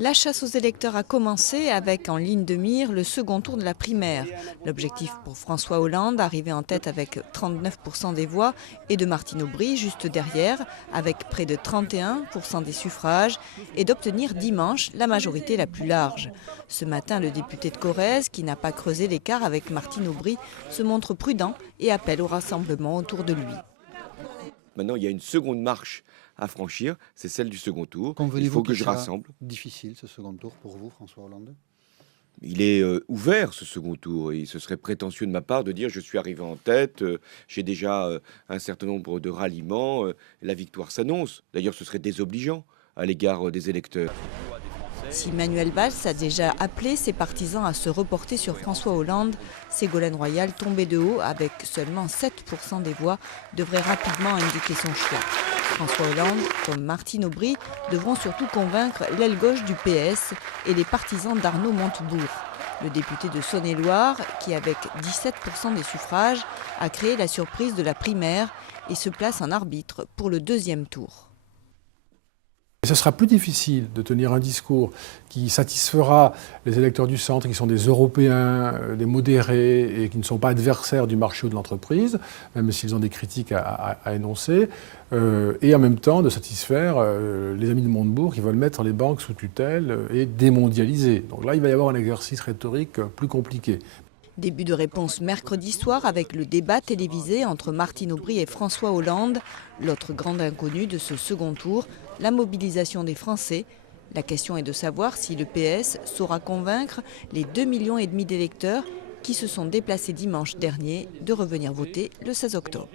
La chasse aux électeurs a commencé avec en ligne de mire le second tour de la primaire. L'objectif pour François Hollande, arrivé en tête avec 39% des voix, et de Martine Aubry, juste derrière, avec près de 31% des suffrages, est d'obtenir dimanche la majorité la plus large. Ce matin, le député de Corrèze, qui n'a pas creusé l'écart avec Martine Aubry, se montre prudent et appelle au rassemblement autour de lui. Maintenant, il y a une seconde marche à franchir, c'est celle du second tour. Il Convenez-vous faut que qu'il je sera rassemble. difficile ce second tour pour vous, François Hollande? Il est ouvert ce second tour et ce serait prétentieux de ma part de dire je suis arrivé en tête, j'ai déjà un certain nombre de ralliements, la victoire s'annonce. D'ailleurs, ce serait désobligeant à l'égard des électeurs. Si Manuel Valls a déjà appelé ses partisans à se reporter sur François Hollande, Ségolène Royal, tombée de haut avec seulement 7% des voix, devrait rapidement indiquer son choix. François Hollande, comme Martine Aubry, devront surtout convaincre l'aile gauche du PS et les partisans d'Arnaud Montebourg. Le député de Saône-et-Loire, qui avec 17% des suffrages, a créé la surprise de la primaire et se place en arbitre pour le deuxième tour. Ce sera plus difficile de tenir un discours qui satisfera les électeurs du centre, qui sont des Européens, des modérés et qui ne sont pas adversaires du marché ou de l'entreprise, même s'ils ont des critiques à énoncer, et en même temps de satisfaire les amis de Montebourg qui veulent mettre les banques sous tutelle et démondialiser. Donc là, il va y avoir un exercice rhétorique plus compliqué. Début de réponse mercredi soir avec le débat télévisé entre Martine Aubry et François Hollande. L'autre grande inconnue de ce second tour, la mobilisation des Français. La question est de savoir si le PS saura convaincre les 2,5 millions d'électeurs qui se sont déplacés dimanche dernier de revenir voter le 16 octobre.